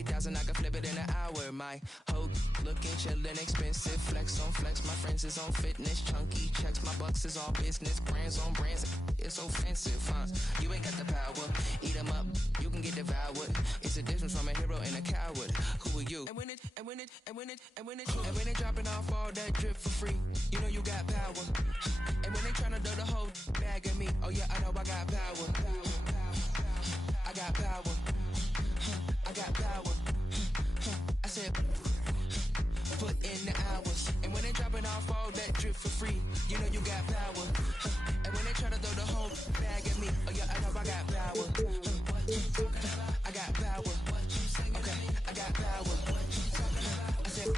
50,000, I can flip it in an hour. My hoe looking chillin', expensive. Flex on flex, my friends is on fitness. Chunky checks, my bucks is all business. Brands on brands, it's offensive, huh? You ain't got the power, eat 'em up, you can get devoured. It's a difference from a hero and a coward. Who are you? And when they dropping off all that drip for free, you know you got power. And when they tryna do the whole bag at me, oh yeah, I know I got power. I got power. I got power. I said, put in the hours. And when they dropping off all that drip for free, you know you got power. And when they try to throw the whole bag at me, oh yeah, I know I got power. I got power. Okay, I got power. I said,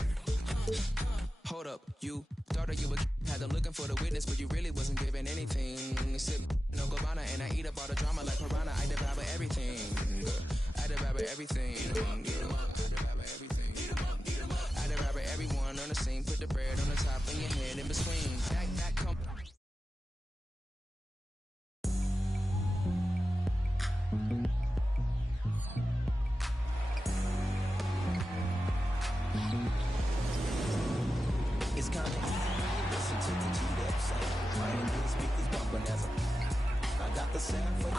hold up, you thought that you would had them looking for the witness, but you really wasn't giving anything. Sip no Gabbana and I eat up all the drama like piranha. I devour everything. I devour everything. I devour everyone on the scene. Put the bread on the top and your head in between. That come. It's coming. Listen to the G-Dub sound. Playing these speakers bumping as I got the sound for you.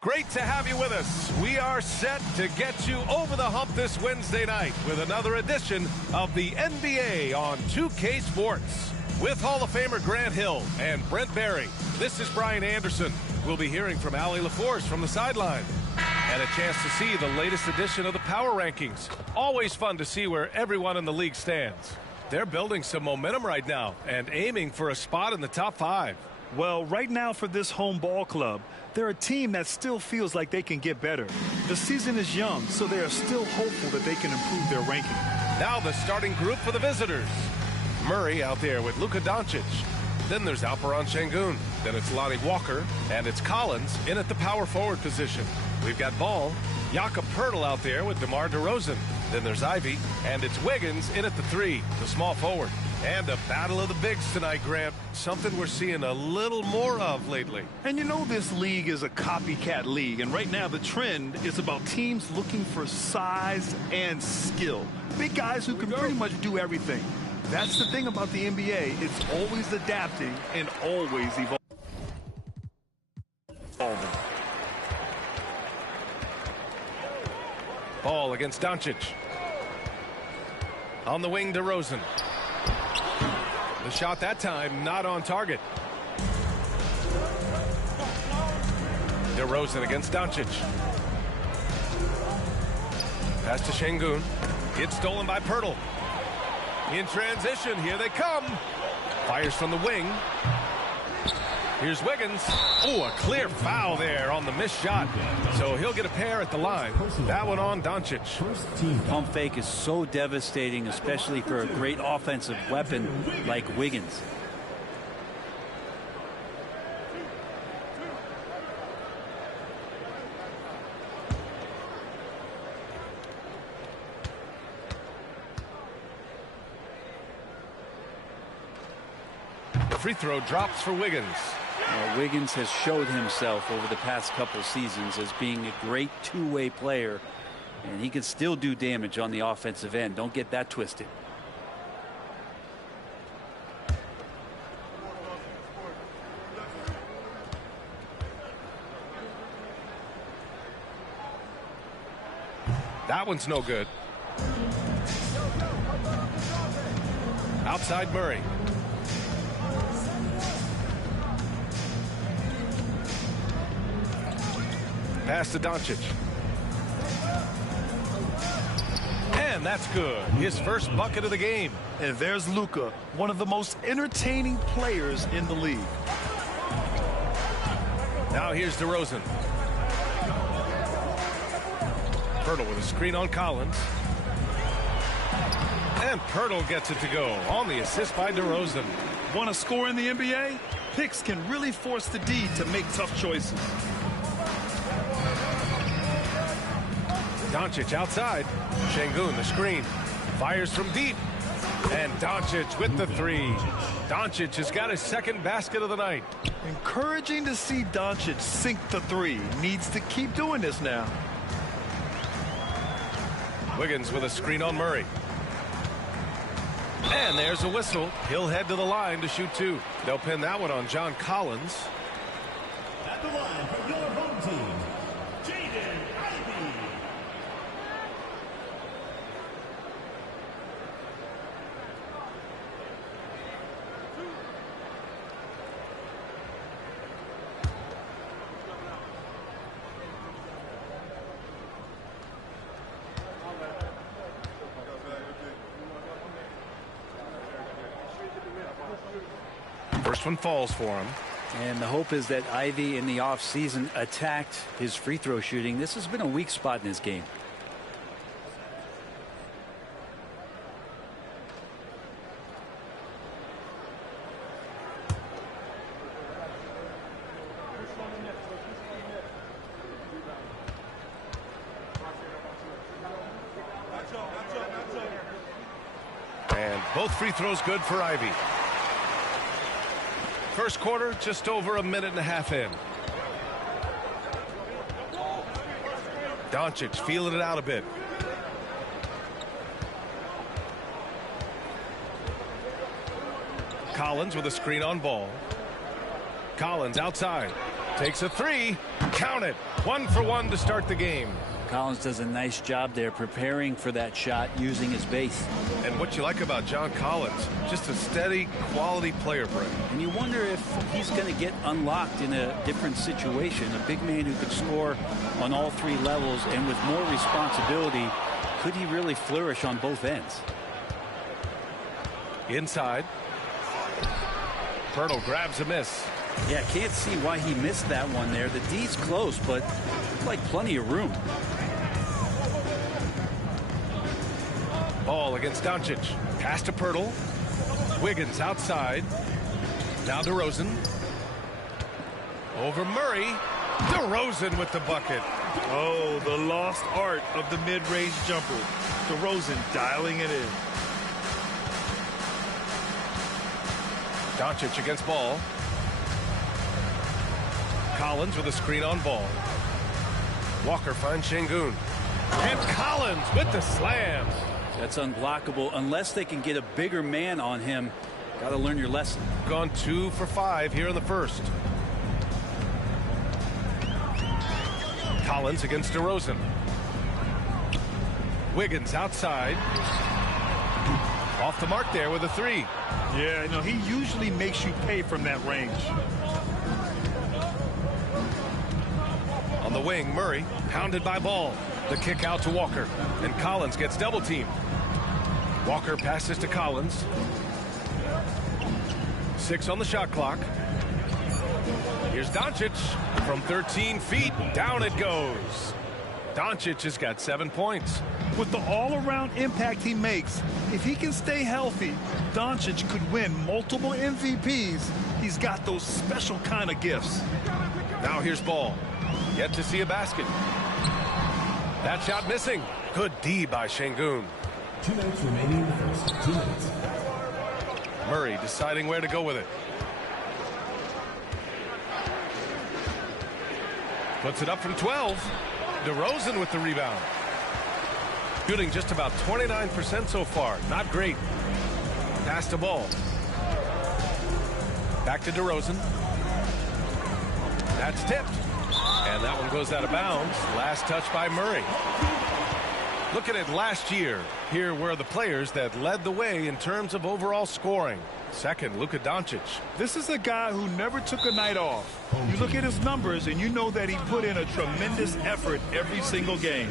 Great to have you with us. We are set to get you over the hump this Wednesday night with another edition of the NBA on 2K Sports. With Hall of Famer Grant Hill and Brent Barry, this is Brian Anderson. We'll be hearing from Allie LaForce from the sideline. And a chance to see the latest edition of the Power Rankings. Always fun to see where everyone in the league stands. They're building some momentum right now and aiming for a spot in the top 5. Well, right now for this home ball club, they're a team that still feels like they can get better. The season is young, so they are still hopeful that they can improve their ranking. Now the starting group for the visitors. Murray out there with Luka Doncic. Then there's Alperen Şengün. Then it's Lonnie Walker. And it's Collins in at the power forward position. We've got Ball, Jakob Poeltl out there with DeMar DeRozan. Then there's Ivy. And it's Wiggins in at the 3, the small forward. And a battle of the bigs tonight, Grant. Something we're seeing a little more of lately. And you know this league is a copycat league. And right now the trend is about teams looking for size and skill. Big guys who can pretty much do everything. That's the thing about the NBA. It's always adapting and always evolving. Ball against Doncic. On the wing, DeRozan. The shot that time not on target. DeRozan against Doncic. Pass to Şengün. It's stolen by Poeltl. In transition, here they come. Fires from the wing. Here's Wiggins. Oh, a clear foul there on the missed shot. So he'll get a pair at the line. That one on Doncic. Pump fake is so devastating, especially for a great offensive weapon like Wiggins. The free throw drops for Wiggins. Well, Wiggins has showed himself over the past couple seasons as being a great two-way player, and he can still do damage on the offensive end. Don't get that twisted. That one's no good. Outside Murray. Pass to Doncic. And that's good. His first bucket of the game. And there's Luka, one of the most entertaining players in the league. Now here's DeRozan. Poeltl with a screen on Collins. And Poeltl gets it to go on the assist by DeRozan. Want to score in the NBA? picks can really force the D to make tough choices. Doncic outside. Şengün, the screen. Fires from deep. And Doncic with the three. Doncic has got his second basket of the night. Encouraging to see Doncic sink the three. Needs to keep doing this now. Wiggins with a screen on Murray. And there's a whistle. He'll head to the line to shoot two. They'll pin that one on John Collins. At the line for your home team, Jaden Ivey. First one falls for him. And the hope is that Ivey in the offseason attacked his free throw shooting. This has been a weak spot in his game. And both free throws good for Ivey. First quarter, just over a minute and a half in. Doncic feeling it out a bit. Collins with a screen on Ball. Collins outside. Takes a three. Count it. 1 for 1 to start the game. Collins does a nice job there preparing for that shot using his base. And what you like about John Collins, just a steady, quality player, Brent. And you wonder if he's going to get unlocked in a different situation. A big man who could score on all three levels and with more responsibility, could he really flourish on both ends? Inside. Pirtle grabs a miss. Yeah, can't see why he missed that one there. The D's close, but like plenty of room. Ball against Doncic. Pass to Pirtle. Wiggins outside. Now DeRozan. Over Murray. DeRozan with the bucket. Oh, the lost art of the mid-range jumper. DeRozan dialing it in. Doncic against Ball. Collins with a screen on Ball. Walker finds Şengün. And Collins with the slam. That's unblockable unless they can get a bigger man on him. Got to learn your lesson. Gone 2 for 5 here in the first. Collins against DeRozan. Wiggins outside. Off the mark there with a three. Yeah, you know, he usually makes you pay from that range. On the wing, Murray, pounded by Ball. The kick out to Walker, and Collins gets double teamed. Walker passes to Collins. 6 on the shot clock. Here's Doncic from 13 feet. Down it goes. Doncic has got 7 points. With the all-around impact he makes, if he can stay healthy, Doncic could win multiple MVPs. He's got those special kind of gifts. Now here's Ball. Yet to see a basket. That shot missing. Good D by Şengün. 2 minutes remaining in the first. 2 minutes. Murray deciding where to go with it. Puts it up from 12. DeRozan with the rebound. Shooting just about 29% so far. Not great. Pass to Ball. Back to DeRozan. That's tipped. And that one goes out of bounds. Last touch by Murray. Look at it last year. Here were the players that led the way in terms of overall scoring. Second, Luka Doncic. This is a guy who never took a night off. You look at his numbers and you know that he put in a tremendous effort every single game.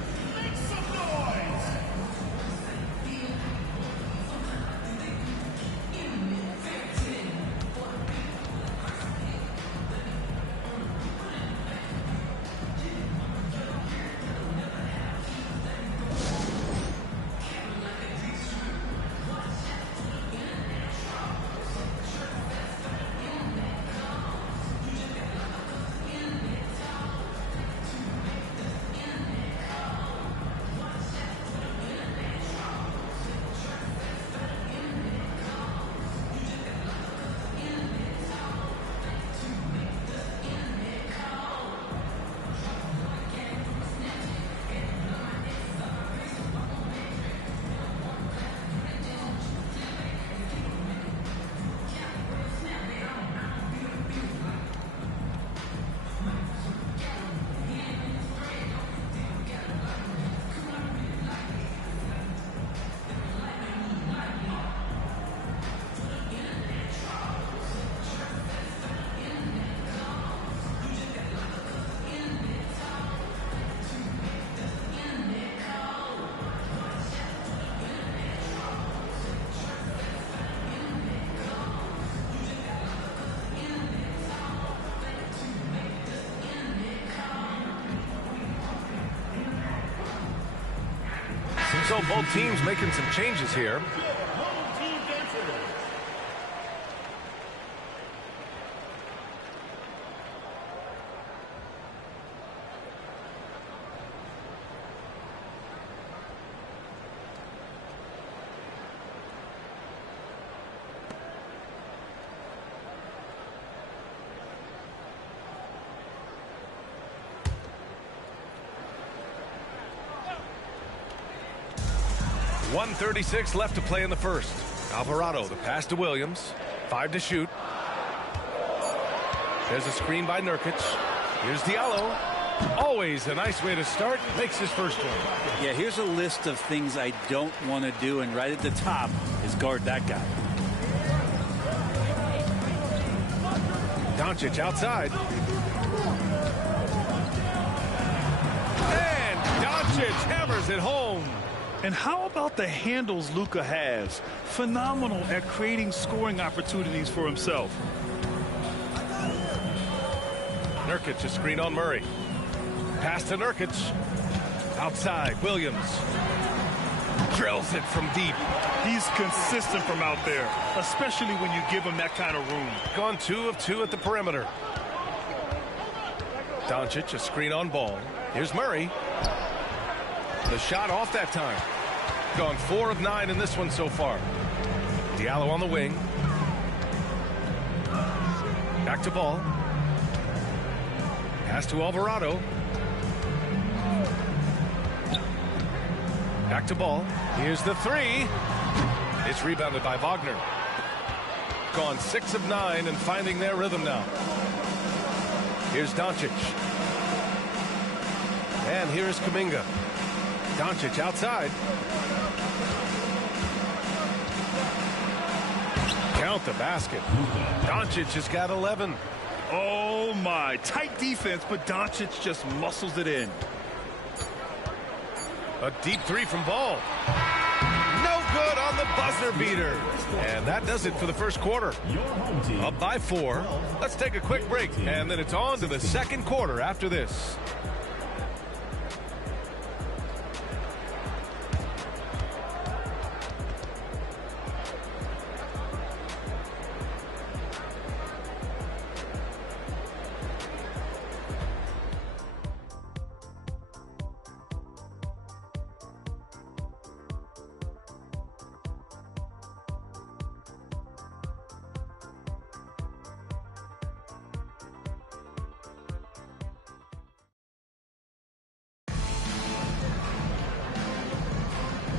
So both teams making some changes here. .136 left to play in the first. Alvarado, the pass to Williams. 5 to shoot. There's a screen by Nurkic. Here's Diallo. Always a nice way to start. Makes his first one. Yeah, here's a list of things I don't want to do, and right at the top is guard that guy. Doncic outside. And Doncic hammers it home. And how about the handles Luka has? Phenomenal at creating scoring opportunities for himself. Nurkic, a screen on Murray. Pass to Nurkic. Outside, Williams. Drills it from deep. He's consistent from out there, especially when you give him that kind of room. Gone 2 of 2 at the perimeter. Doncic, a screen on Ball. Here's Murray. The shot off that time. Gone 4 of 9 in this one so far. Diallo on the wing. Back to Ball. Pass to Alvarado. Back to Ball. Here's the 3. It's rebounded by Wagner. Gone 6 of 9 and finding their rhythm now. Here's Doncic. And here's Kuminga. Doncic outside. Count the basket. Doncic has got 11. Oh my, tight defense, but Doncic just muscles it in. A deep 3 from Ball. No good on the buzzer beater. And that does it for the first quarter. Up by 4. Let's take a quick break, and then it's on to the second quarter after this.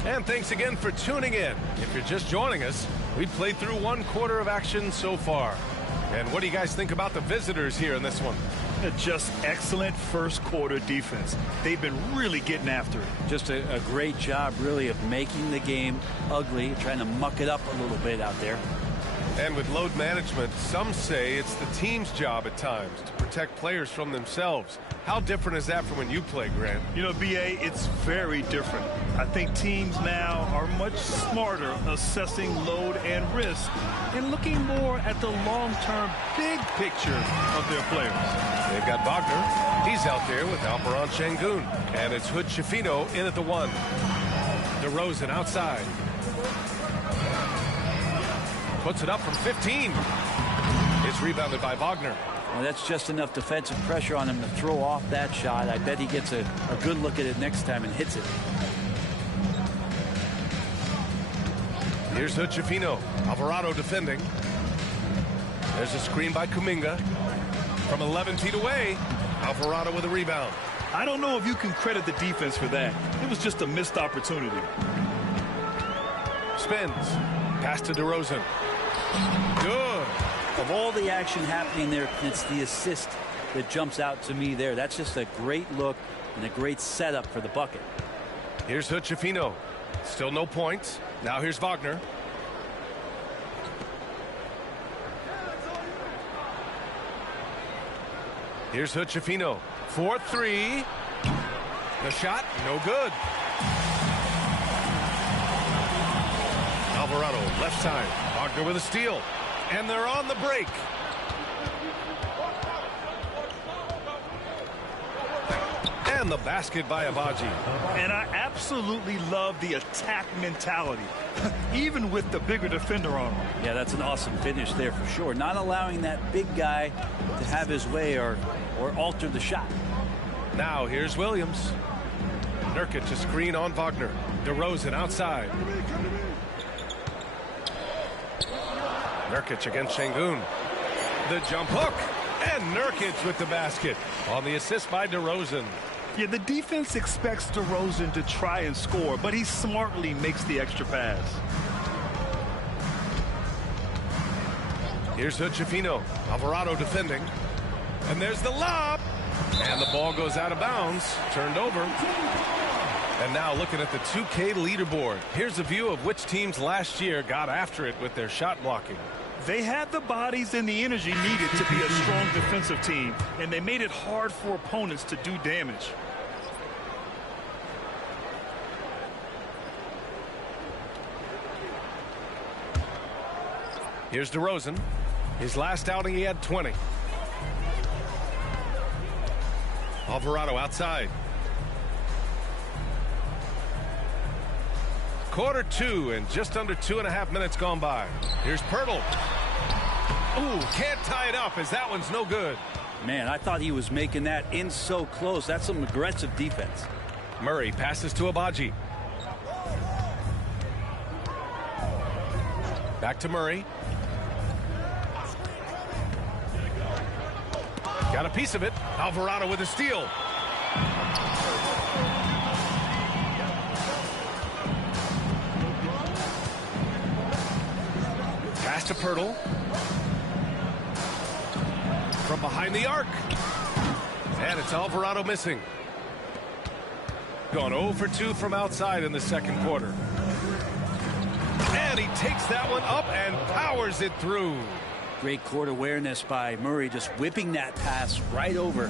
And thanks again for tuning in. If you're just joining us, we've played through 1 quarter of action so far. And what do you guys think about the visitors here in this one? Just excellent first quarter defense. They've been really getting after it. Just a great job, really, of making the game ugly, trying to muck it up a little bit out there. And with load management, some say it's the team's job at times to protect players from themselves. How different is that from when you play, Grant? You know, B.A., it's very different. I think teams now are much smarter assessing load and risk and looking more at the long-term big picture of their players. They've got Wagner. He's out there with Alperon Şengün. And it's Hood Schifino in at the 1. DeRozan outside. Puts it up from 15. It's rebounded by Wagner. Well, that's just enough defensive pressure on him to throw off that shot. I bet he gets a good look at it next time and hits it. Here's Hood Schifino. Alvarado defending. There's a screen by Kuminga. From 11 feet away, Alvarado with a rebound. I don't know if you can credit the defense for that. It was just a missed opportunity. Spins. Pass to DeRozan. Good. Of all the action happening there, it's the assist that jumps out to me there. That's just a great look and a great setup for the bucket. Here's Hood Schifino. Still no points. Now here's Wagner. Here's Hood Schifino. 4-3. The shot, no good. Alvarado, left side. Wagner with a steal. And they're on the break. And the basket by Abaji. And I absolutely love the attack mentality, even with the bigger defender on him. Yeah, that's an awesome finish there for sure. Not allowing that big guy to have his way or alter the shot. Now here's Williams. Nurkic a screen on Wagner. DeRozan outside. Nurkic against Şengün. The jump hook. And Nurkic with the basket on the assist by DeRozan. Yeah, the defense expects DeRozan to try and score, but he smartly makes the extra pass. Here's Hood-Schifino. Alvarado defending. And there's the lob. And the ball goes out of bounds. Turned over. And now looking at the 2K leaderboard. Here's a view of which teams last year got after it with their shot blocking. They had the bodies and the energy needed to be a strong defensive team, and they made it hard for opponents to do damage. Here's DeRozan. His last outing, he had 20. Alvarado outside. Quarter two and just under 2.5 minutes gone by. Here's Pirtle. Ooh, can't tie it up as that one's no good. Man, I thought he was making that in so close. That's some aggressive defense. Murray passes to Abaji. Back to Murray. Got a piece of it. Alvarado with a steal. Pass to Pirtle. From behind the arc. And it's Alvarado missing. Gone 0 for 2 from outside in the second quarter. And he takes that one up and powers it through. Great court awareness by Murray, just whipping that pass right over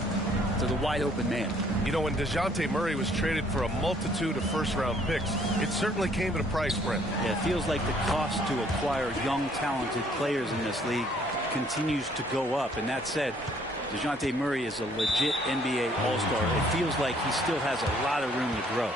to the wide open man. You know, when DeJounte Murray was traded for a multitude of first-round picks, it certainly came at a price, Brent. Yeah, it feels like the cost to acquire young, talented players in this league continues to go up. And that said, DeJounte Murray is a legit NBA All-Star. It feels like he still has a lot of room to grow.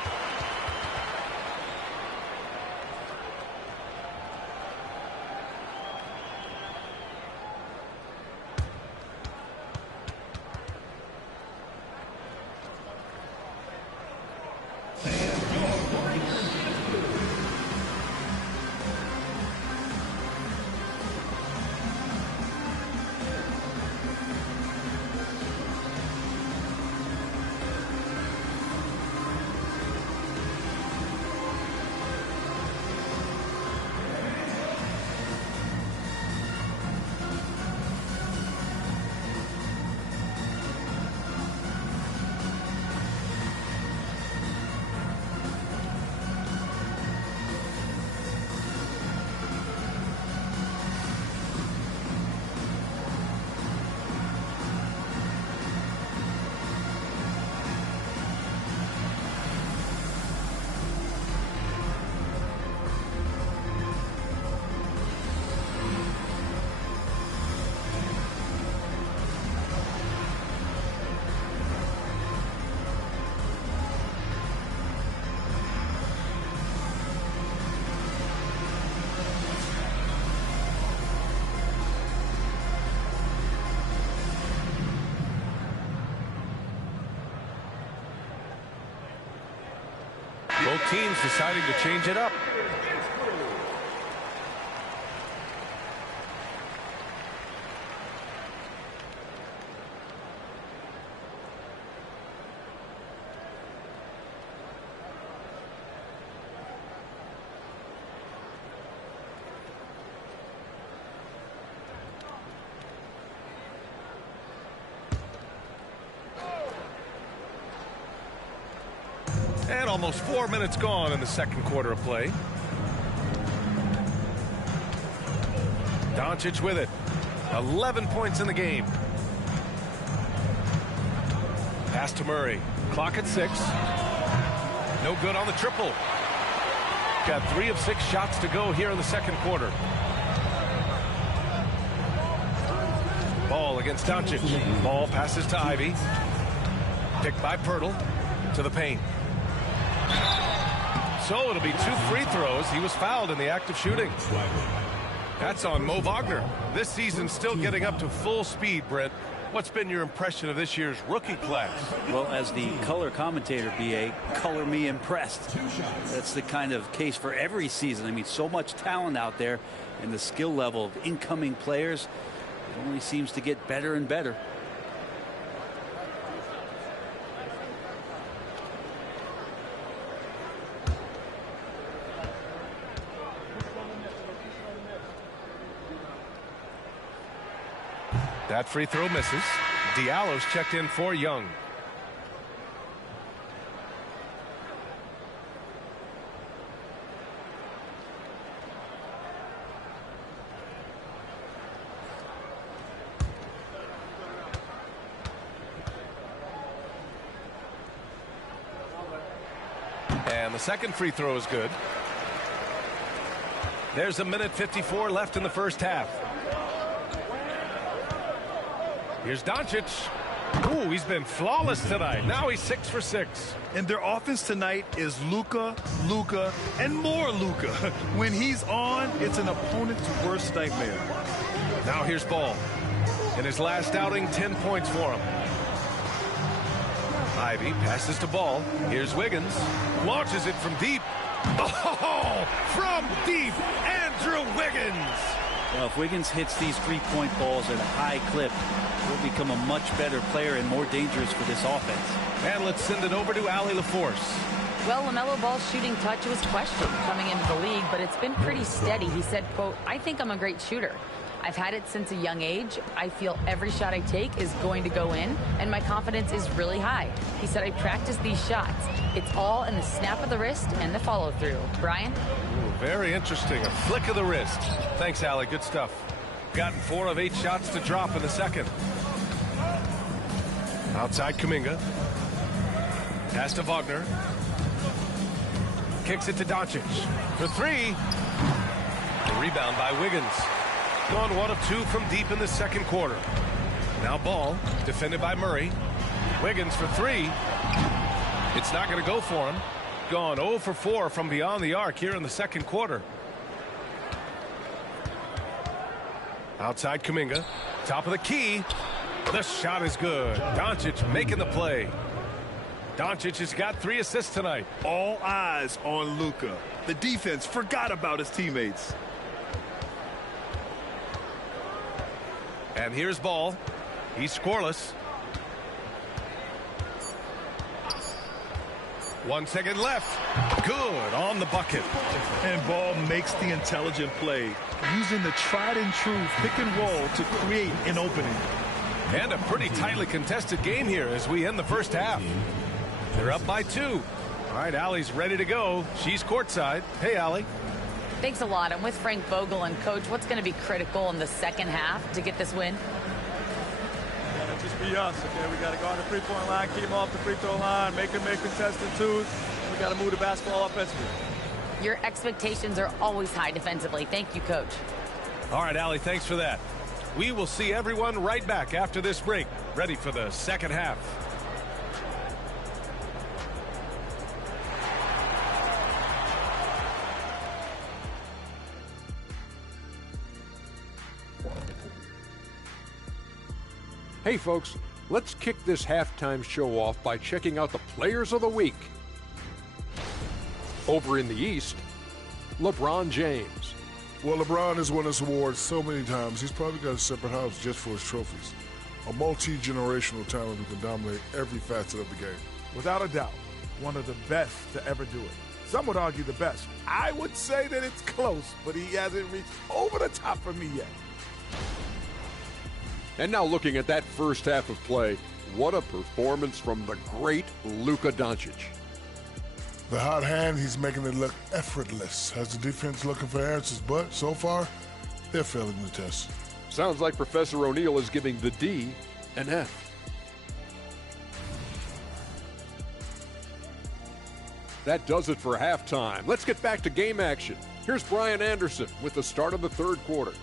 Both teams deciding to change it up. And almost 4 minutes gone in the second quarter of play. Doncic with it. 11 points in the game. Pass to Murray. Clock at 6. No good on the triple. Got 3 of 6 shots to go here in the second quarter. Ball against Doncic. Ball passes to Ivy. Picked by Pirtle. to the paint. So it'll be 2 free throws. He was fouled in the act of shooting. That's on Mo Wagner. This season's still getting up to full speed, Brent. What's been your impression of this year's rookie class? Well, as the color commentator, BA, color me impressed. That's the kind of case for every season. I mean, so much talent out there, and the skill level of incoming players only seems to get better and better. That free throw misses. Diallo's checked in for Young. And the second free throw is good. There's a minute 54 left in the first half. Here's Doncic. Ooh, he's been flawless tonight. Now he's 6 for 6. And their offense tonight is Luka, and more Luka. When he's on, it's an opponent's worst nightmare. Now here's Ball. In his last outing, 10 points for him. Ivy passes to Ball. Here's Wiggins. Launches it from deep. Oh, from deep, Andrew Wiggins. Well, if Wiggins hits these three-point balls at a high clip, he'll become a much better player and more dangerous for this offense. And let's send it over to Allie LaForce. Well, LaMelo Ball's shooting touch was questioned coming into the league, but it's been pretty steady. He said, quote, "I think I'm a great shooter. I've had it since a young age. I feel every shot I take is going to go in, and my confidence is really high." He said, "I practice these shots. It's all in the snap of the wrist and the follow-through." Brian? Ooh, very interesting. A flick of the wrist. Thanks, Allie. Good stuff. Gotten 4 of 8 shots to drop in the second. Outside Kuminga. Pass to Wagner. Kicks it to Doncic. For 3. The rebound by Wiggins. Gone 1 of 2 from deep in the second quarter. Now Ball, defended by Murray. Wiggins for 3. It's not going to go for him. Gone 0 for 4 from beyond the arc here in the second quarter. Outside Kuminga. Top of the key. The shot is good. Doncic making the play. Doncic has got 3 assists tonight. All eyes on Luka. The defense forgot about his teammates. And here's Ball. He's scoreless. 1 second left. Good on the bucket. And Ball makes the intelligent play, using the tried and true pick and roll to create an opening. And a pretty tightly contested game here as we end the first half. They're up by 2. All right, Allie's ready to go. She's courtside. Hey, Allie. Thanks a lot. I'm with Frank Vogel. And, Coach, what's going to be critical in the second half to get this win? It'll just be us, okay? We got to go on the three-point line, keep them off the free throw line, make them make contested twos, and we got to move the basketball offensively. Your expectations are always high defensively. Thank you, Coach. All right, Allie, thanks for that. We will see everyone right back after this break, ready for the second half. Hey folks, let's kick this halftime show off by checking out the Players of the Week. Over in the East, LeBron James. Well, LeBron has won this award so many times, he's probably got a separate house just for his trophies. A multi-generational talent who can dominate every facet of the game. Without a doubt, one of the best to ever do it. Some would argue the best. I would say that it's close, but he hasn't reached over the top for me yet. And now looking at that first half of play, what a performance from the great Luka Doncic. The hot hand, he's making it look effortless. Has the defense looking for answers, but so far, they're failing the test. Sounds like Professor O'Neal is giving the D an F. That does it for halftime. Let's get back to game action. Here's Brian Anderson with the start of the third quarter.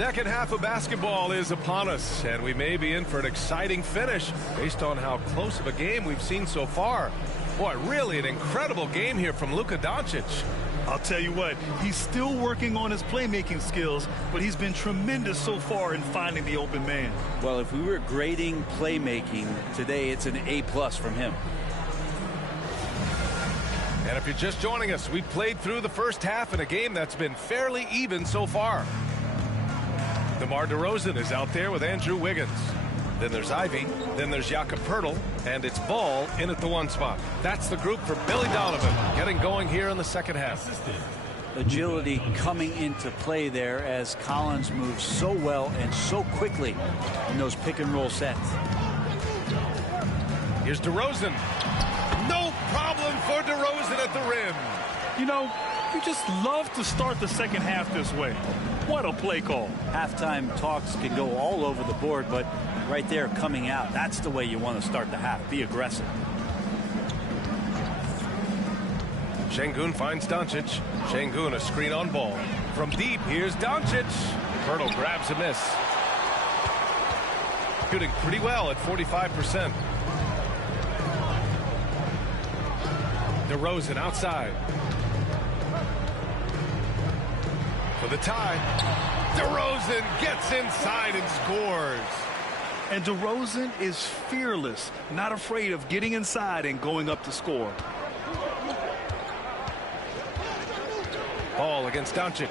Second half of basketball is upon us, and we may be in for an exciting finish based on how close of a game we've seen so far. Boy, really an incredible game here from Luka Doncic. I'll tell you what, he's still working on his playmaking skills, but he's been tremendous so far in finding the open man. Well, if we were grading playmaking today, it's an A+ from him. And if you're just joining us, we played through the first half in a game that's been fairly even so far. DeMar DeRozan is out there with Andrew Wiggins. Then there's Ivy. Then there's Jakob Poeltl. And it's Ball in at the 1 spot. That's the group for Billy Donovan getting going here in the second half. Agility coming into play there as Collins moves so well and so quickly in those pick-and-roll sets. Here's DeRozan. No problem for DeRozan at the rim. You know, you just love to start the second half this way. What a play call. Halftime talks can go all over the board, but right there coming out, that's the way you want to start the half. Be aggressive. Şengün finds Doncic. Şengün a screen on Ball. From deep, here's Doncic. Poeltl grabs a miss. Shooting pretty well at 45%. DeRozan outside. For the tie. DeRozan gets inside and scores. And DeRozan is fearless, not afraid of getting inside and going up to score. Ball against Doncic.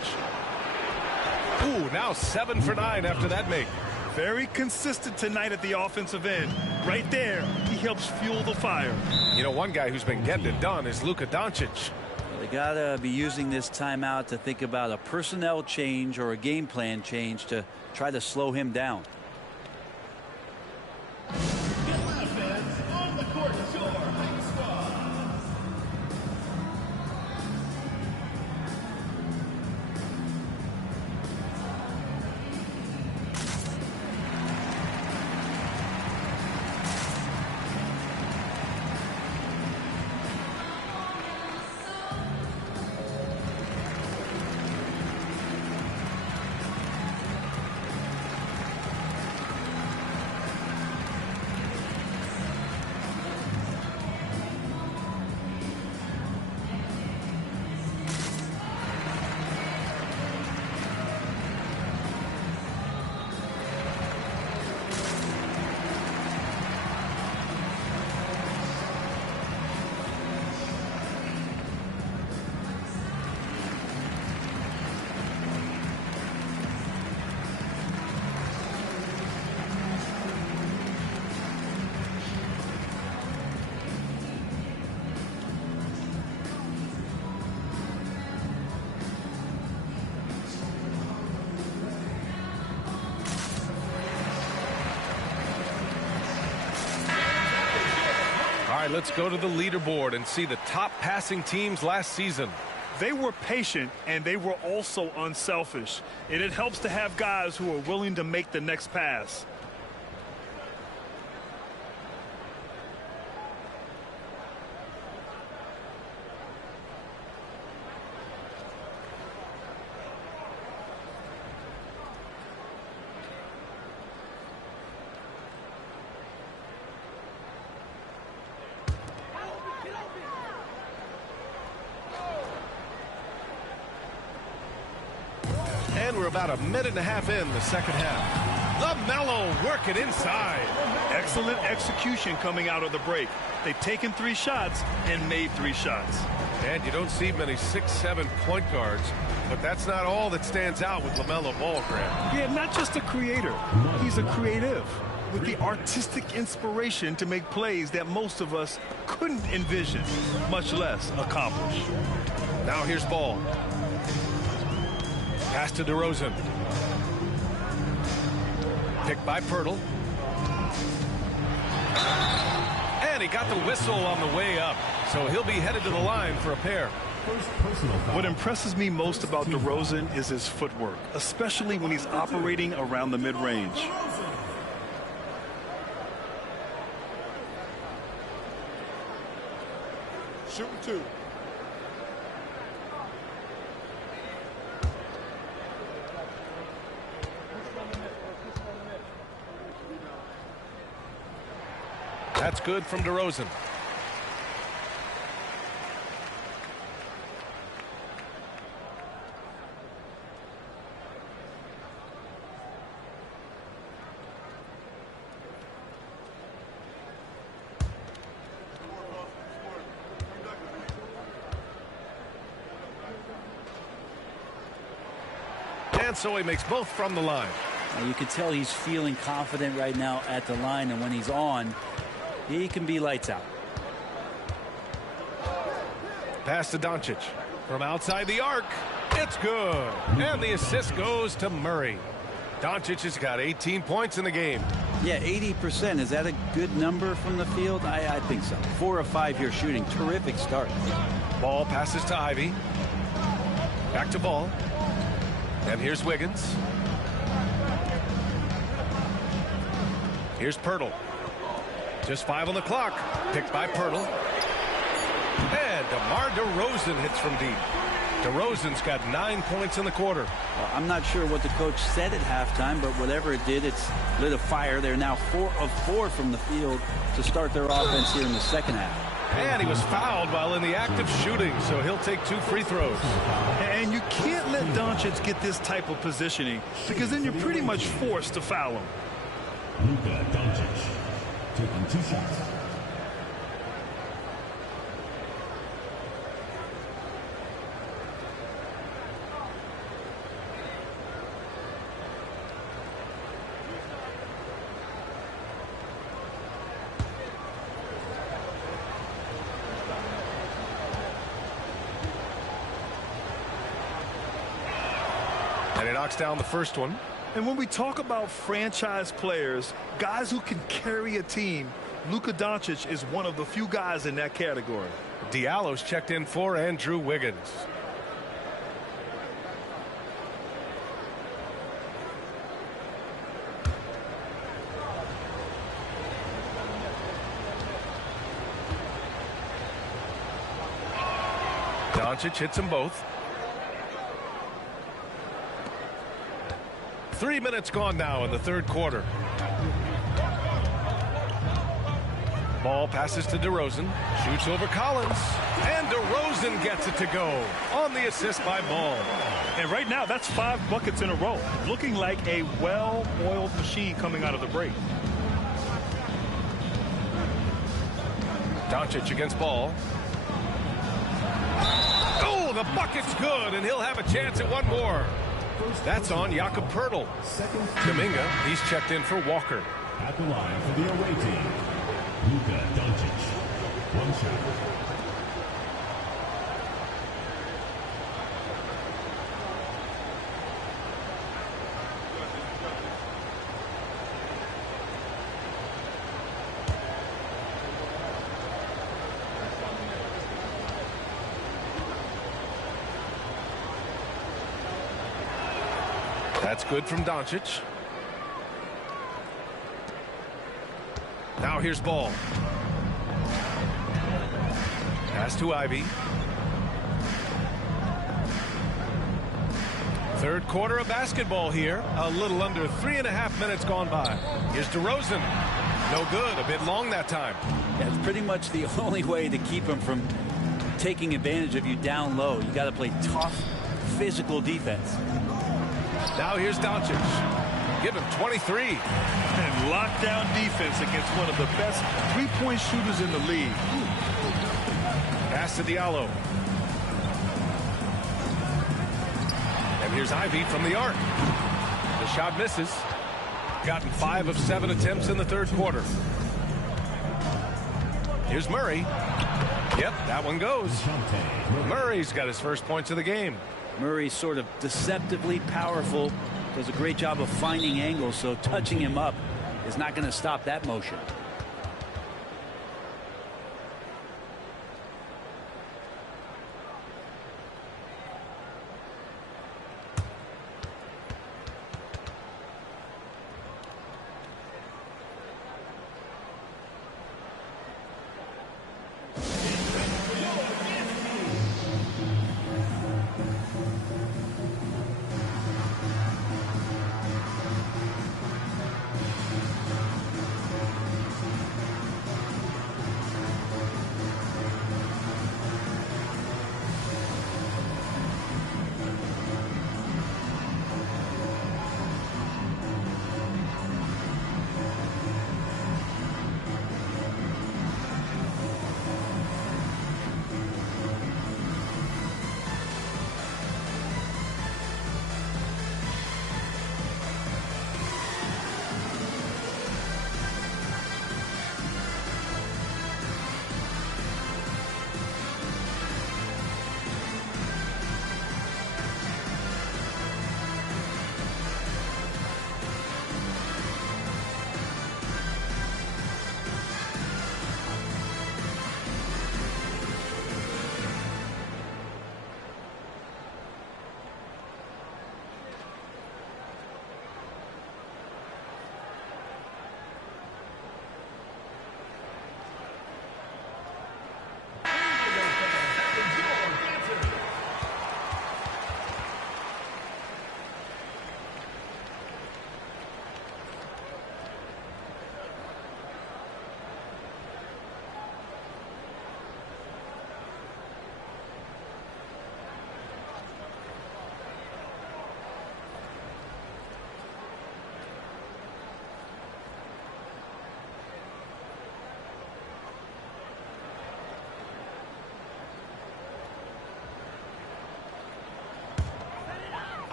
Ooh, now 7 for 9 after that make. Very consistent tonight at the offensive end. Right there, he helps fuel the fire. You know, one guy who's been getting it done is Luka Doncic. They got to be using this timeout to think about a personnel change or a game plan change to try to slow him down. All right, let's go to the leaderboard and see the top passing teams last season. They were patient, and they were also unselfish. And it helps to have guys who are willing to make the next pass. And we're about a minute and a half in the second half. LaMelo working inside. Excellent execution coming out of the break. They've taken 3 shots and made 3 shots. And you don't see many 6'7" point guards, but that's not all that stands out with LaMelo Ball, Grant. Yeah, not just a creator. He's a creative with the artistic inspiration to make plays that most of us couldn't envision, much less accomplish. Now here's Ball. Pass to DeRozan. Picked by Poeltl. And he got the whistle on the way up, so he'll be headed to the line for a pair. What impresses me most about DeRozan is his footwork, especially when he's operating around the mid-range. Shooting 2. That's good from DeRozan. And so he makes both from the line. You can tell he's feeling confident right now at the line, and when he's on, he can be lights out. Pass to Doncic from outside the arc. It's good. And the assist goes to Murray. Doncic has got 18 points in the game. Yeah, 80%. Is that a good number from the field? I think so. 4 of 5 here shooting. Terrific start. Ball passes to Ivy. Back to Ball. And here's Wiggins. Here's Pirtle. Just 5 on the clock. Picked by Pirtle. And DeMar DeRozan hits from deep. DeRozan's got 9 points in the quarter. Well, I'm not sure what the coach said at halftime, but whatever it did, it's lit a fire. They're now 4 of 4 from the field to start their offense here in the second half. And he was fouled while in the act of shooting, so he'll take 2 free throws. And you can't let Doncic get this type of positioning, because then you're pretty much forced to foul him. Luka Doncic taking 2 shots. And he knocks down the first one. And when we talk about franchise players, guys who can carry a team, Luka Doncic is one of the few guys in that category. Diallo's checked in for Andrew Wiggins. Doncic hits them both. 3 minutes gone now in the third quarter. Ball passes to DeRozan. Shoots over Collins. And DeRozan gets it to go on the assist by Ball. And right now, that's 5 buckets in a row. Looking like a well-oiled machine coming out of the break. Doncic against Ball. Oh, the bucket's good, and he'll have a chance at one more. That's on Jakob Poeltl. Kuminga, he's checked in for Walker. At the line for the away team, Luka Doncic. 1 shot. That's good from Doncic. Now here's Ball. Pass to Ivy. Third quarter of basketball here. A little under 3.5 minutes gone by. Here's DeRozan. No good. A bit long that time. Yeah, it's pretty much the only way to keep him from taking advantage of you down low. You got to play tough, physical defense. Now here's Doncic. Give him 23. And lockdown defense against one of the best three-point shooters in the league. Pass to Diallo. And here's Ivy from the arc. The shot misses. Gotten 5 of 7 attempts in the third quarter. Here's Murray. Yep, that one goes. Murray's got his first points of the game. Murray's sort of deceptively powerful. Does a great job of finding angles, so touching him up is not going to stop that motion.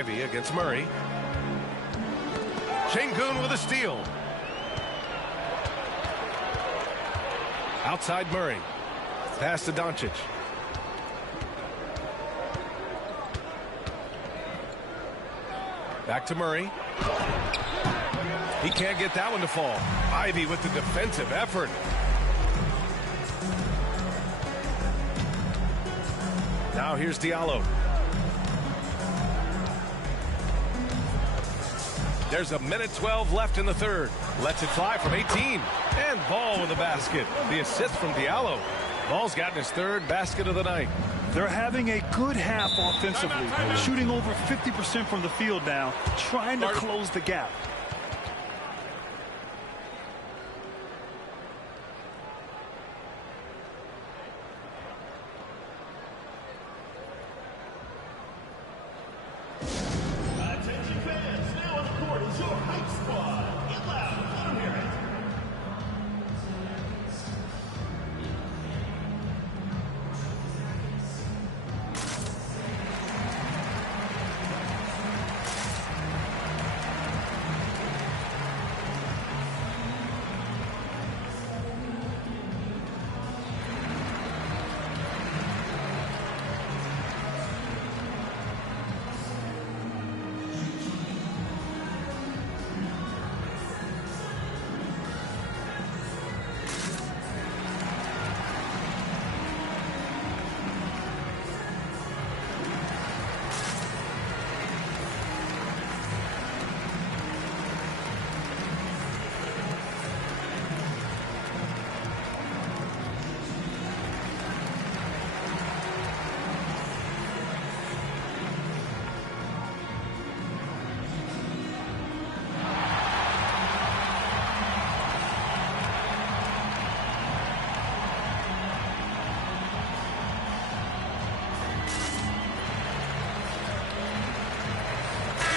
Ivy against Murray. Şengün with a steal. Outside Murray. Pass to Doncic. Back to Murray. He can't get that one to fall. Ivy with the defensive effort. Now here's Diallo. There's 1:12 left in the third. Lets it fly from 18. And Ball with the basket. The assist from Diallo. Ball's gotten his third basket of the night. They're having a good half offensively, shooting over 50% from the field now, trying to close the gap. Attention fans, now on the court is your hype squad. Get loud, let them hear it.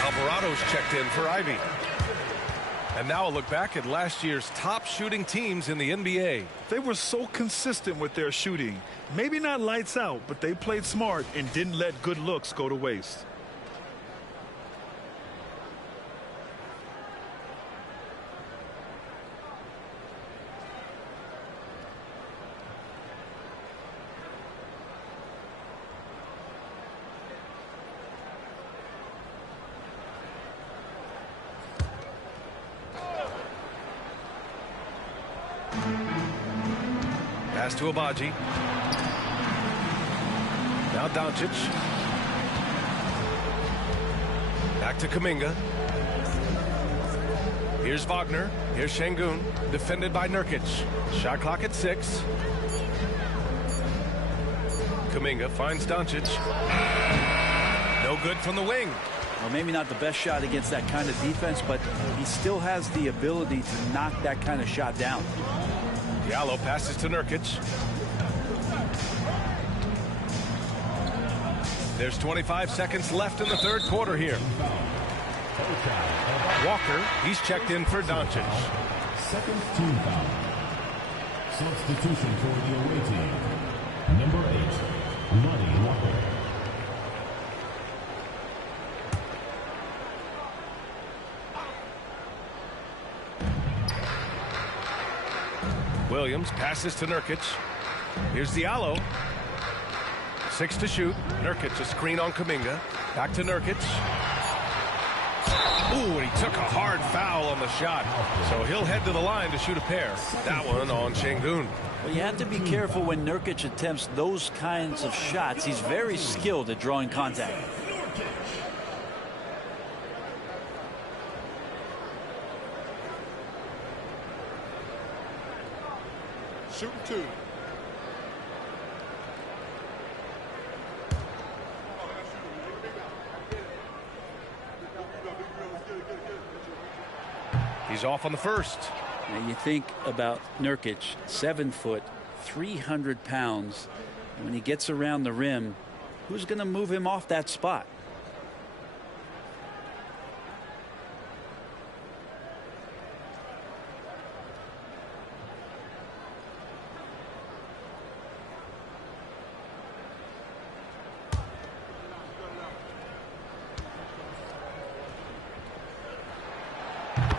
Alvarado's checked in for Ivy. And now a look back at last year's top shooting teams in the NBA. They were so consistent with their shooting. Maybe not lights out, but they played smart and didn't let good looks go to waste. Pass to Abaji. Now Doncic. Back to Kuminga. Here's Wagner. Here's Şengün. Defended by Nurkic. Shot clock at 6. Kuminga finds Doncic. No good from the wing. Well, maybe not the best shot against that kind of defense, but he still has the ability to knock that kind of shot down. Diallo passes to Nurkic. There's 25 seconds left in the third quarter here. Walker, he's checked in for Doncic. Second team foul. Substitution for the away team. Number 8, Lonnie Walker. Williams passes to Nurkic. Here's Diallo. 6 to shoot. Nurkic a screen on Kuminga. Back to Nurkic. Ooh, and he took a hard foul on the shot. So he'll head to the line to shoot a pair. That one on Şengün. Well, you have to be careful when Nurkic attempts those kinds of shots. He's very skilled at drawing contact. Shooting 2. He's off on the first. Now you think about Nurkic, 7 foot, 300 pounds. And when he gets around the rim, who's going to move him off that spot?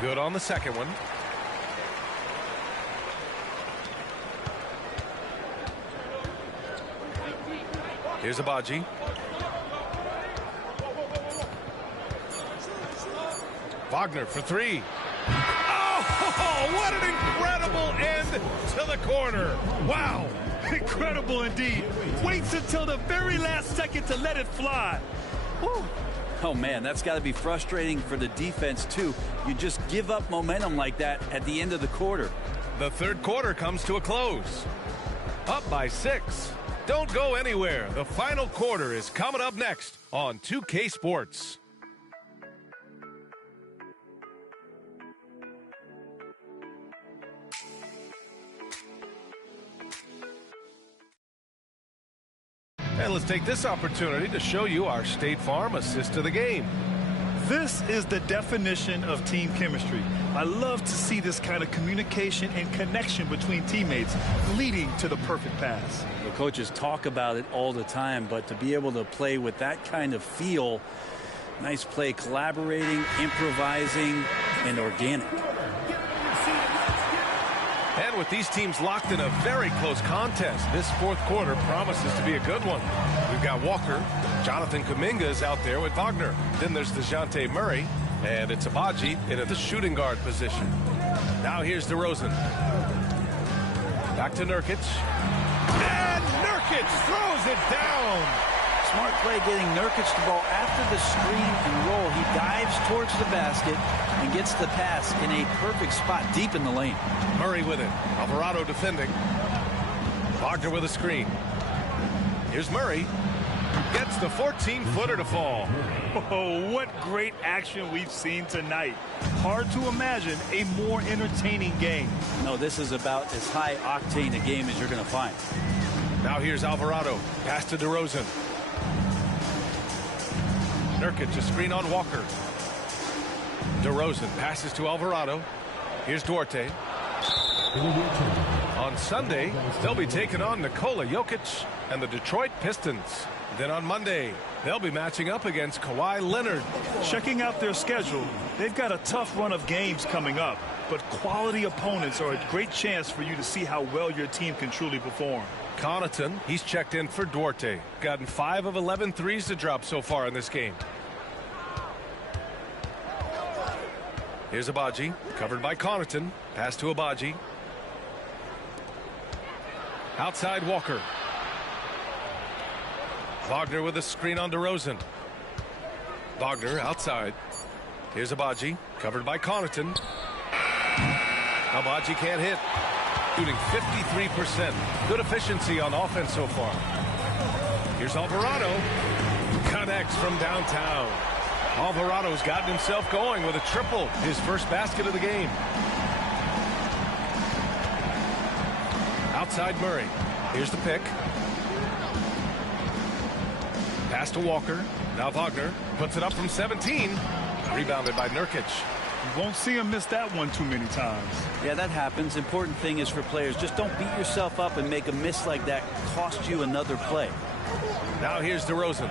Good on the second one. Here's Abaji. Wagner for three. Oh, what an incredible end to the corner. Wow, incredible indeed. Waits until the very last second to let it fly. Woo. Oh, man, that's got to be frustrating for the defense, too. You just give up momentum like that at the end of the quarter. The third quarter comes to a close. Up by 6. Don't go anywhere. The final quarter is coming up next on 2K Sports. And let's take this opportunity to show you our State Farm assist to the game. This is the definition of team chemistry. I love to see this kind of communication and connection between teammates leading to the perfect pass. The coaches talk about it all the time, but to be able to play with that kind of feel, nice play, collaborating, improvising, and organic. And with these teams locked in a very close contest, this fourth quarter promises to be a good one. We've got Walker. Jonathan Kuminga is out there with Wagner. Then there's DeJounte Murray. And it's Abaji in the shooting guard position. Now here's DeRozan. Back to Nurkic. And Nurkic throws it down. Smart play getting Nurkic the ball after the screen and roll. He dives towards the basket and gets the pass in a perfect spot deep in the lane. Murray with it. Alvarado defending. Wagner with a screen. Here's Murray. Gets the 14-footer to fall. Oh, what great action we've seen tonight. Hard to imagine a more entertaining game. No, this is about as high octane a game as you're going to find. Now here's Alvarado. Pass to DeRozan. Nurkic, a screen on Walker. DeRozan passes to Alvarado. Here's Duarte. On Sunday, they'll be taking on Nikola Jokic and the Detroit Pistons. Then on Monday, they'll be matching up against Kawhi Leonard. Checking out their schedule, they've got a tough run of games coming up, but quality opponents are a great chance for you to see how well your team can truly perform. Connaughton, he's checked in for Duarte. Gotten 5 of 11 threes to drop so far in this game. Here's Abaji, covered by Connaughton. Pass to Abaji. Outside Walker. Wagner with a screen on DeRozan. Wagner outside. Here's Abaji, covered by Connaughton. Abaji can't hit. Shooting 53%. Good efficiency on offense so far. Here's Alvarado. Connects from downtown. Alvarado's gotten himself going with a triple. His first basket of the game. Outside Murray. Here's the pick. Pass to Walker. Now Wagner puts it up from 17. Rebounded by Nurkic. You won't see him miss that one too many times. Yeah, that happens. Important thing is for players, just don't beat yourself up and make a miss like that cost you another play. Now here's DeRozan.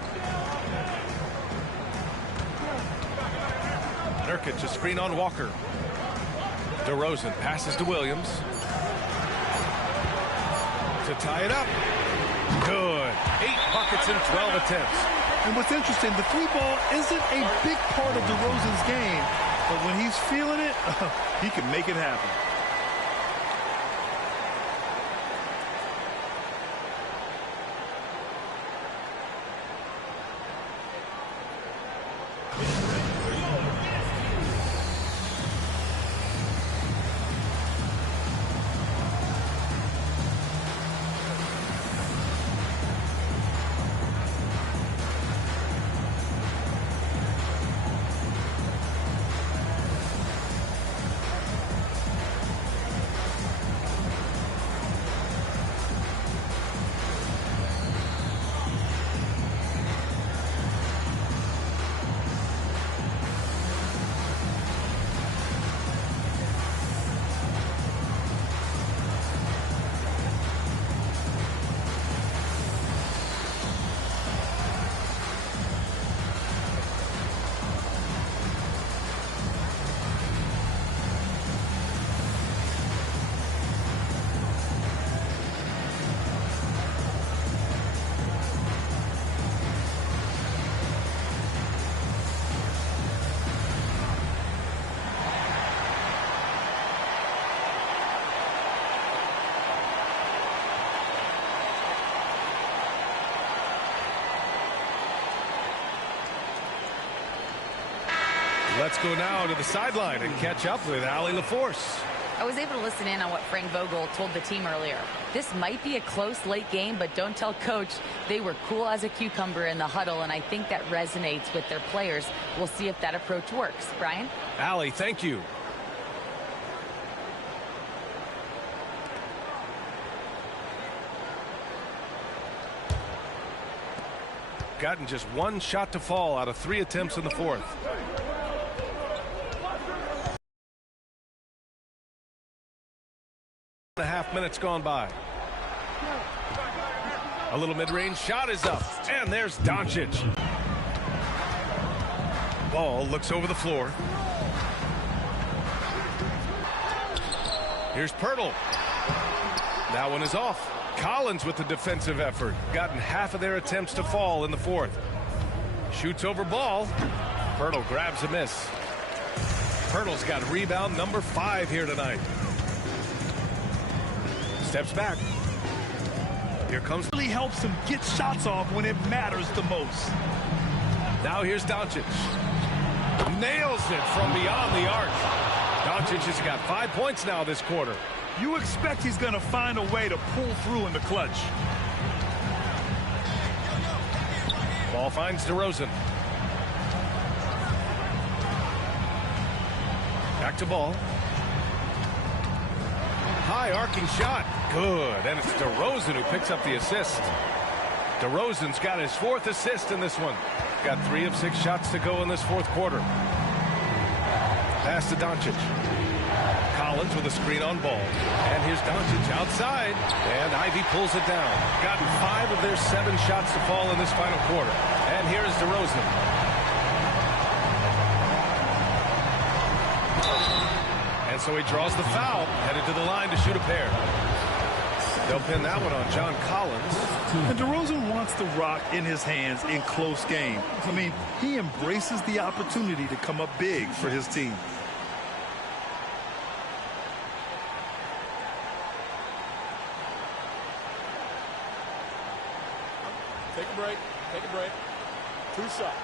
Nurkic, a screen on Walker. DeRozan passes to Williams. To tie it up. Good. 8 buckets in 12 attempts. And what's interesting, the three ball isn't a big part of DeRozan's game, but when he's feeling it, he can make it happen. Let's go now to the sideline and catch up with Allie LaForce. I was able to listen in on what Frank Vogel told the team earlier. This might be a close late game, but don't tell coach. They were cool as a cucumber in the huddle, and I think that resonates with their players. We'll see if that approach works. Brian? Allie, thank you. Gotten just one shot to fall out of 3 attempts in the fourth. A half minutes gone by. A little mid-range shot is up, and there's Doncic. Ball looks over the floor. Here's Pirtle. That one is off. Collins with the defensive effort. Gotten half of their attempts to fall in the fourth. Shoots over ball. Pirtle grabs a miss. Pirtle's got rebound number 5 here tonight. Steps back. Here comes. Really helps him get shots off when it matters the most. Now here's Doncic. Nails it from beyond the arc. Doncic has got 5 points now this quarter. You expect he's going to find a way to pull through in the clutch. Ball finds DeRozan. Back to ball. High arcing shot. Good. And it's DeRozan who picks up the assist. DeRozan's got his 4th assist in this one. Got 3 of 6 shots to go in this fourth quarter. Pass to Doncic. Collins with a screen on ball. And here's Doncic outside. And Ivy pulls it down. Gotten 5 of their 7 shots to fall in this final quarter. And here is DeRozan. And so he draws the foul. Headed to the line to shoot a pair. They'll pin that one on John Collins. And DeRozan wants the rock in his hands in close game. I mean, he embraces the opportunity to come up big for his team. Take a break. Take a break. 2 shots.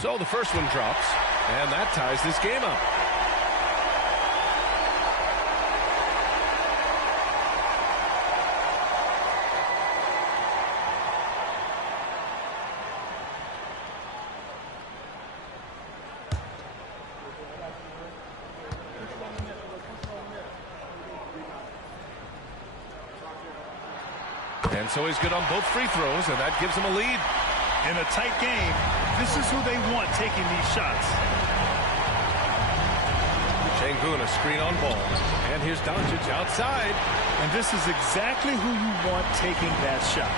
So the first one drops, and that ties this game up. And so he's good on both free throws, and that gives him a lead. In a tight game, this is who they want taking these shots. Şengün, a screen on ball. And here's Doncic outside. And this is exactly who you want taking that shot.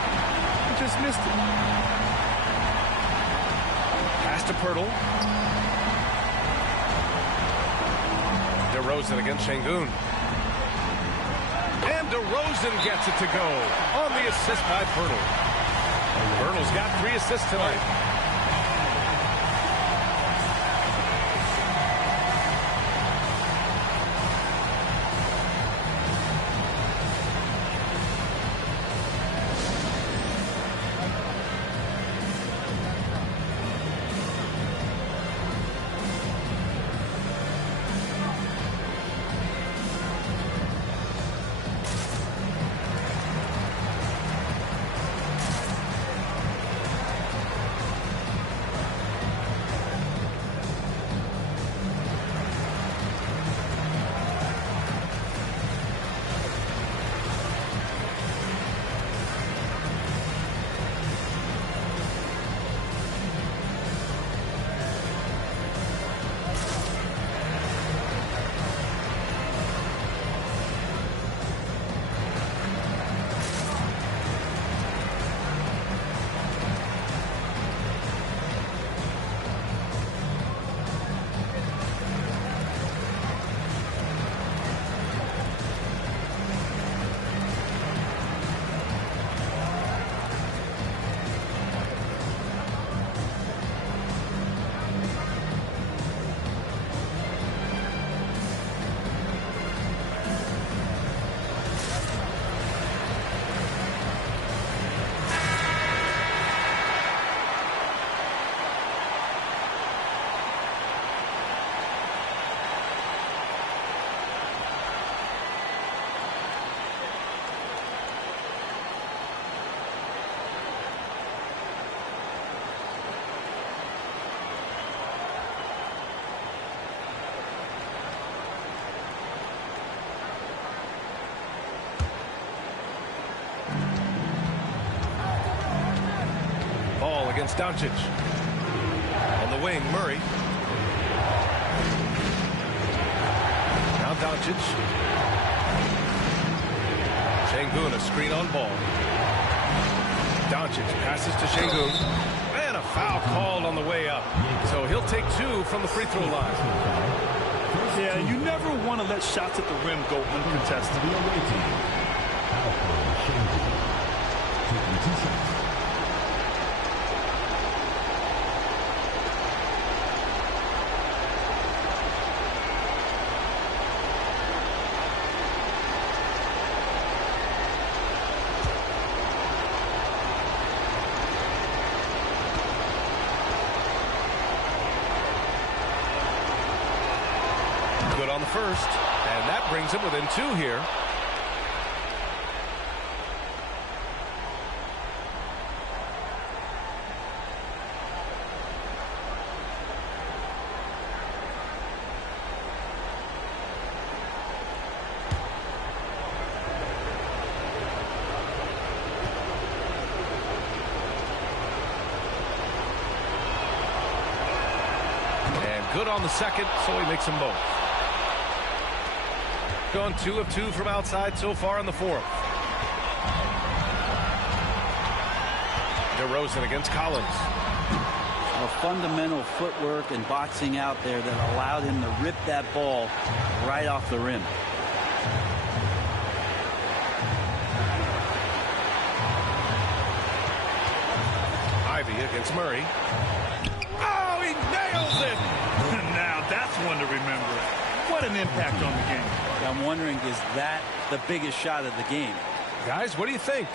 He just missed it. Pass to Pirtle. DeRozan against Şengün. And DeRozan gets it to go on the assist by Pirtle. Pirtle's got 3 assists tonight. ball against Doncic. On the wing, Murray. Now Doncic. Şengün, a screen on ball. Doncic passes to Şengün. And a foul called on the way up. So he'll take 2 from the free throw line. Yeah, you never want to let shots at the rim go uncontested. Good on the first, and that brings him within 2 here. And good on the second, so he makes them both. Gone 2 of 2 from outside so far in the fourth. DeRozan against Collins. A fundamental footwork and boxing out there that allowed him to rip that ball right off the rim. Ivy against Murray. Oh, he nails it! Now that's one to remember. What an impact on the game. I'm wondering, is that the biggest shot of the game? Guys, what do you think?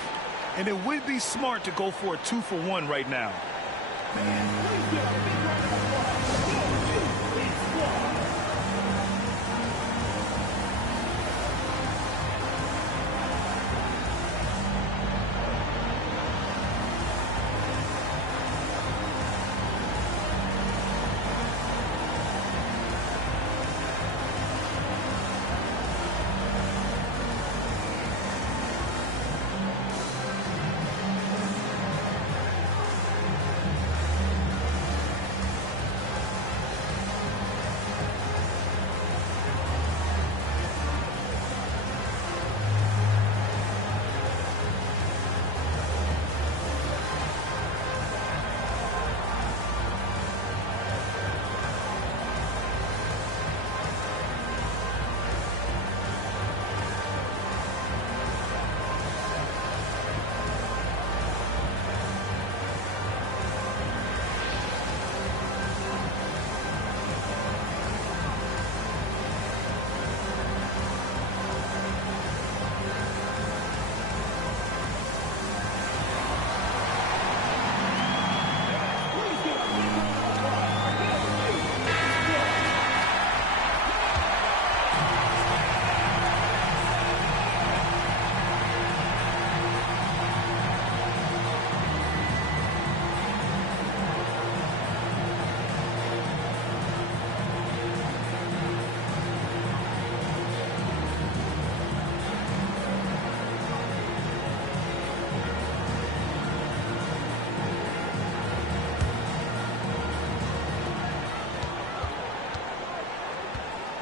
And it would be smart to go for a 2-for-1 right now.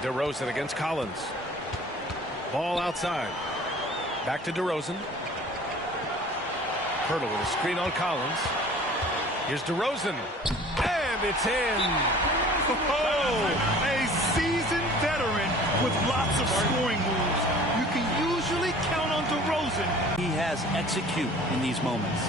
DeRozan against Collins. Ball outside. Back to DeRozan. Pirtle with a screen on Collins. Here's DeRozan. And it's in. Oh, a seasoned veteran with lots of scoring moves. You can usually count on DeRozan. He has execute in these moments.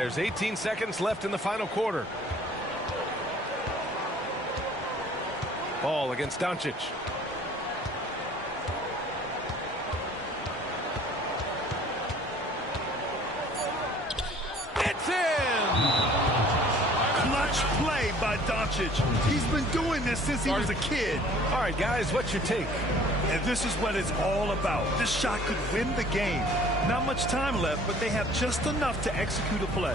There's 18 seconds left in the final quarter. Ball against Doncic. It's in! Clutch play by Doncic. He's been doing this since he was a kid. All right, guys, what's your take? And this is what it's all about. This shot could win the game. Not much time left, but they have just enough to execute a play.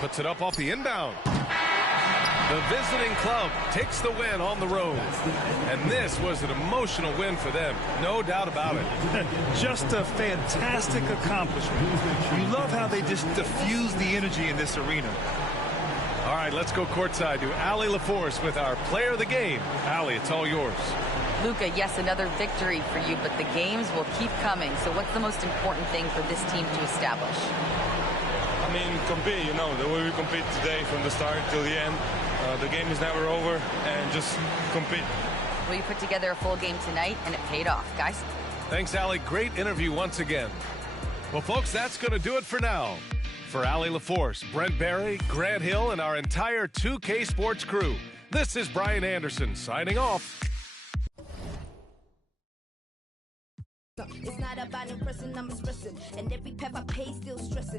Puts it up off the inbound. The visiting club takes the win on the road. And this was an emotional win for them. No doubt about it. Just a fantastic accomplishment. You love how they just diffuse the energy in this arena. All right, let's go courtside to Allie LaForce with our player of the game. Allie, it's all yours. Luka, yes, another victory for you, but the games will keep coming. So what's the most important thing for this team to establish? I mean, compete, you know, the way we compete today from the start till the end. The game is never over, and just compete. Well, you put together a full game tonight, and it paid off, guys. Thanks, Allie. Great interview once again. Well, folks, that's going to do it for now. For Allie LaForce, Brent Barry, Grant Hill, and our entire 2K Sports crew, this is Brian Anderson signing off. It's not about impressing, I'm expressing. And every path I pay still stressing.